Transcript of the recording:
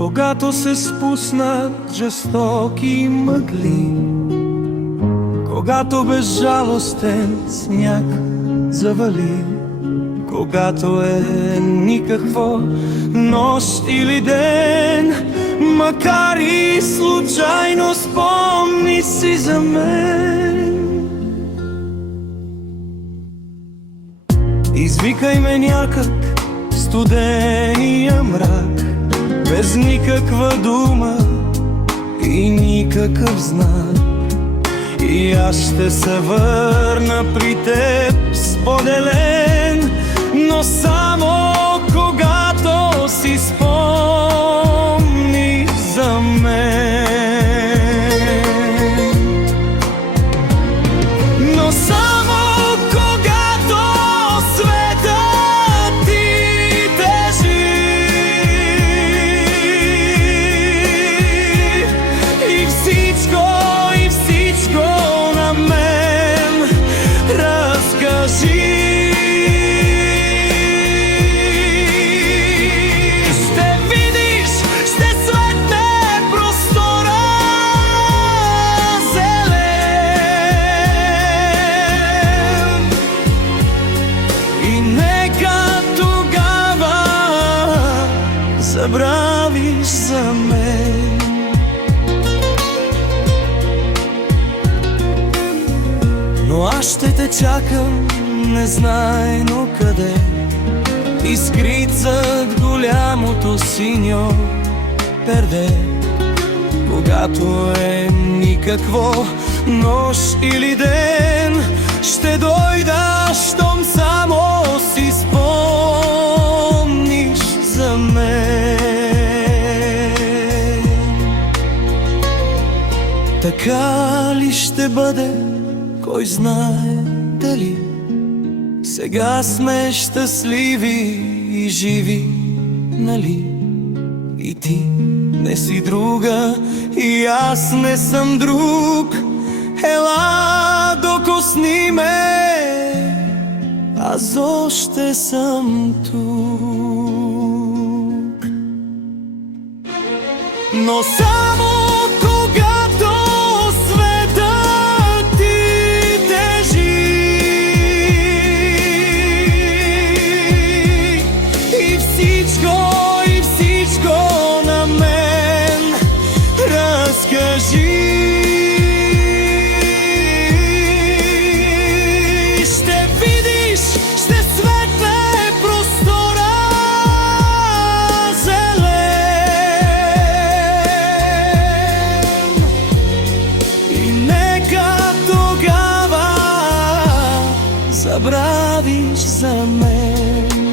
Когато се спуснат жестоки мъгли, когато безжалостен сняг завали, когато е никакво нощ или ден, макар и случайно спомни си за мен. Извикай ме някак в студения мрак, без никаква дума и никакъв знак, и аз ще се върна при теб споделен, но само когато си спомни за мен. Но само когато светът ти тежи и всичко на мен разкажи. Забравиш за мен. Но аз ще те чакам незнайно къде, и скрит зад голямото синьо перде. Когато е никакво нощ или ден, ще дойда, щом само си спомниш за мен. Така ли ще бъде? Кой знае дали сега сме щастливи и живи, нали? И ти не си друга, и аз не съм друг. Ела, докосни ме, аз още съм тук. Но само когато светът ти тежи и всичко на мен разкажи. Забравиш за мен.